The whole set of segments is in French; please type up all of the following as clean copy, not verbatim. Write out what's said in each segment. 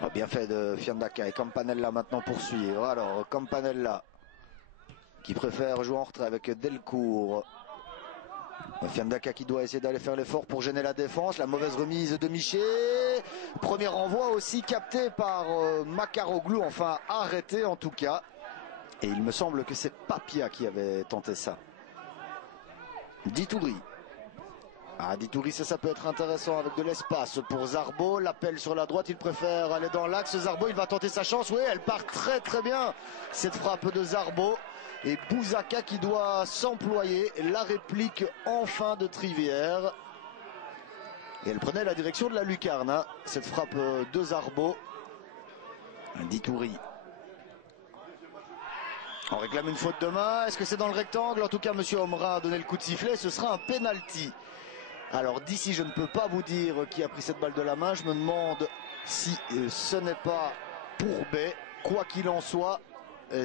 Oh, bien fait de Fiandaca et Campanella maintenant poursuivre. Alors Campanella qui préfère jouer en retrait avec Delcourt. Fiandaca qui doit essayer d'aller faire l'effort pour gêner la défense. La mauvaise remise de Miché. Premier renvoi aussi capté par Makaroglou, enfin arrêté en tout cas. Et il me semble que c'est Papia qui avait tenté ça. Ditouri. Ah, Ditouri, ça peut être intéressant avec de l'espace pour Zarbo. L'appel sur la droite, il préfère aller dans l'axe. Zarbo, il va tenter sa chance. Oui, elle part très très bien, cette frappe de Zarbo. Et Bouzaka qui doit s'employer. La réplique enfin de Trivière. Et elle prenait la direction de la lucarne, hein, cette frappe de Zarbo. Ditouri. On réclame une faute de main. Est-ce que c'est dans le rectangle? En tout cas, monsieur Omra a donné le coup de sifflet. Ce sera un penalty. Alors d'ici, je ne peux pas vous dire qui a pris cette balle de la main. Je me demande si ce n'est pas Pourbet. Quoi qu'il en soit,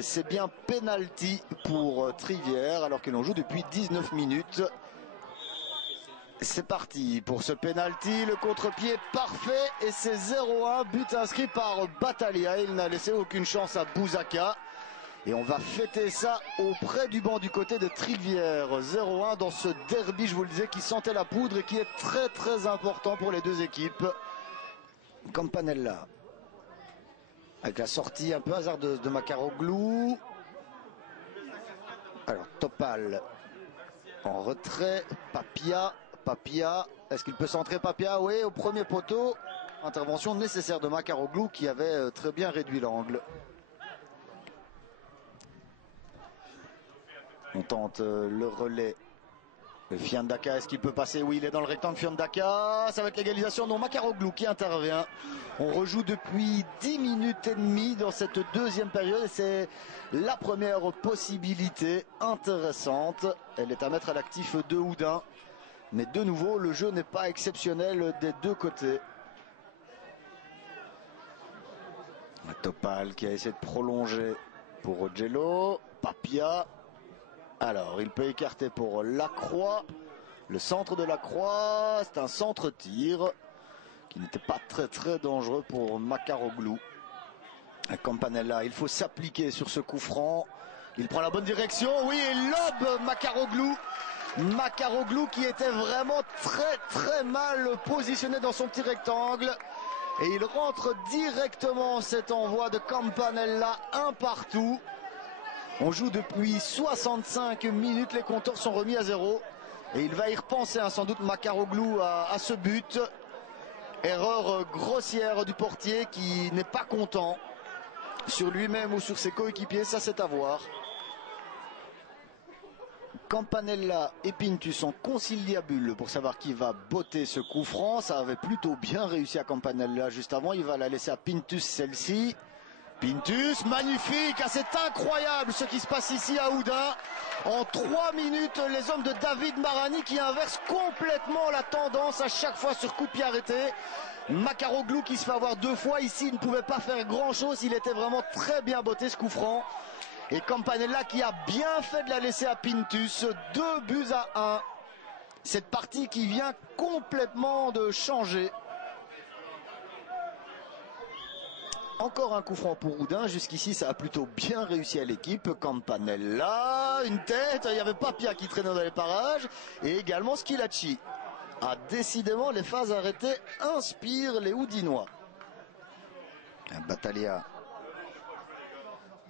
c'est bien penalty pour Trivière alors que l'on joue depuis 19 minutes. C'est parti pour ce penalty, le contre-pied parfait et c'est 0-1, but inscrit par Battaglia. Il n'a laissé aucune chance à Bouzaka. Et on va fêter ça auprès du banc du côté de Trivière. 0-1 dans ce derby, je vous le disais, qui sentait la poudre et qui est très très important pour les deux équipes. Campanella. Avec la sortie un peu hasardeuse de Makaroglou. Alors Topal en retrait. Papia. Est-ce qu'il peut centrer Papia? Oui, au premier poteau. Intervention nécessaire de Makaroglou qui avait très bien réduit l'angle. On tente le relais. Fiandaca, est-ce qu'il peut passer? Oui, il est dans le rectangle. Fiandaca, ça va être l'égalisation. Non, Makaroglou qui intervient. On rejoue depuis 10 minutes et demie dans cette deuxième période. Et c'est la première possibilité intéressante. Elle est à mettre à l'actif de Houdin. Mais de nouveau, le jeu n'est pas exceptionnel des deux côtés. Topal qui a essayé de prolonger pour Ogello. Papia. Alors, il peut écarter pour Lacroix. Le centre de Lacroix, c'est un centre-tir qui n'était pas très très dangereux pour Makaroglou. Campanella, il faut s'appliquer sur ce coup franc. Il prend la bonne direction, oui, et lobe Makaroglou. Makaroglou qui était vraiment très très mal positionné dans son petit rectangle. Et il rentre directement cet envoi de Campanella, un partout. On joue depuis 65 minutes, les compteurs sont remis à 0. Et il va y repenser, hein, sans doute Makaroglou à ce but. Erreur grossière du portier qui n'est pas content sur lui-même ou sur ses coéquipiers, ça c'est à voir. Campanella et Pintus sont conciliabules pour savoir qui va botter ce coup franc. Ça avait plutôt bien réussi à Campanella juste avant. Il va la laisser à Pintus celle-ci. Pintus, magnifique, ah, c'est incroyable ce qui se passe ici à Houdin. En 3 minutes, les hommes de David Marani qui inversent complètement la tendance à chaque fois sur coup de pied arrêté. Makaroglou qui se fait avoir 2 fois ici, il ne pouvait pas faire grand chose, il était vraiment très bien botté ce coup franc. Et Campanella qui a bien fait de la laisser à Pintus, 2-1. Cette partie qui vient complètement de changer. Encore un coup franc pour Houdin. Jusqu'ici, ça a plutôt bien réussi à l'équipe. Campanella, une tête. Il y avait Papia qui traînait dans les parages. Et également Schilacci. Ah, décidément, les phases arrêtées inspirent les Houdinois. Battaglia.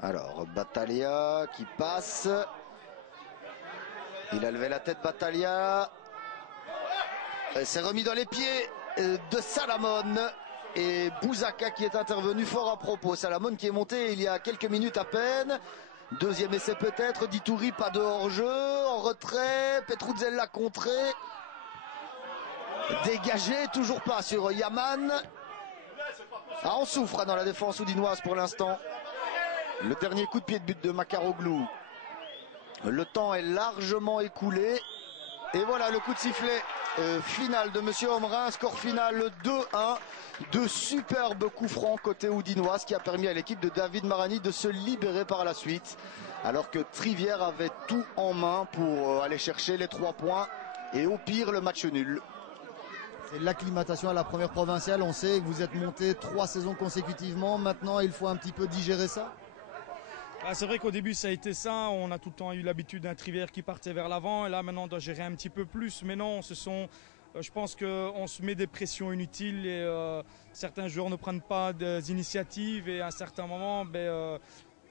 Alors, Battaglia qui passe. Il a levé la tête, Battaglia. C'est remis dans les pieds de Salamone. Et Bouzaka qui est intervenu fort à propos. Salamone qui est monté il y a quelques minutes à peine. Deuxième essai peut-être. Ditouri pas de hors-jeu. En retrait. Petruzzella contré. Dégagé. Toujours pas sur Yaman. Ah, on souffre dans la défense houdinoise pour l'instant. Le dernier coup de pied de but de Makaroglou. Le temps est largement écoulé. Et voilà le coup de sifflet final de monsieur Omrin. Score final 2-1. De superbes coups francs côté houdinois, ce qui a permis à l'équipe de David Marani de se libérer par la suite. Alors que Trivière avait tout en main pour aller chercher les 3 points. Et au pire le match nul. C'est l'acclimatation à la première provinciale. On sait que vous êtes monté 3 saisons consécutivement. Maintenant, il faut un petit peu digérer ça. C'est vrai qu'au début ça a été ça, on a tout le temps eu l'habitude d'un Trivière qui partait vers l'avant et là maintenant on doit gérer un petit peu plus. Mais non, je pense qu'on se met des pressions inutiles et certains joueurs ne prennent pas des initiatives et à un certain moment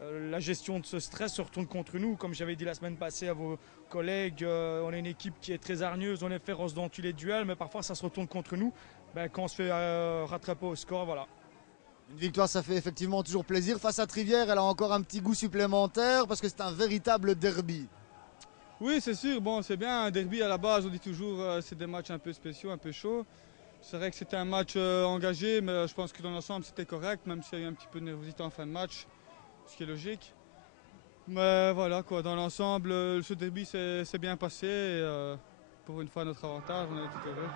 la gestion de ce stress se retourne contre nous. Comme j'avais dit la semaine passée à vos collègues, on est une équipe qui est très hargneuse, on est féroce dans tous les duels, mais parfois ça se retourne contre nous quand on se fait rattraper au score, voilà. Une victoire, ça fait effectivement toujours plaisir. Face à Trivière, elle a encore un petit goût supplémentaire parce que c'est un véritable derby. Oui, c'est sûr. Bon, c'est bien. Un derby à la base, on dit toujours c'est des matchs un peu spéciaux, un peu chauds. C'est vrai que c'était un match engagé, mais je pense que dans l'ensemble c'était correct, même s'il y a eu un petit peu de nervosité en fin de match, ce qui est logique. Mais voilà, quoi, dans l'ensemble, ce derby s'est bien passé. Et, pour une fois, à notre avantage, on est tout heureux.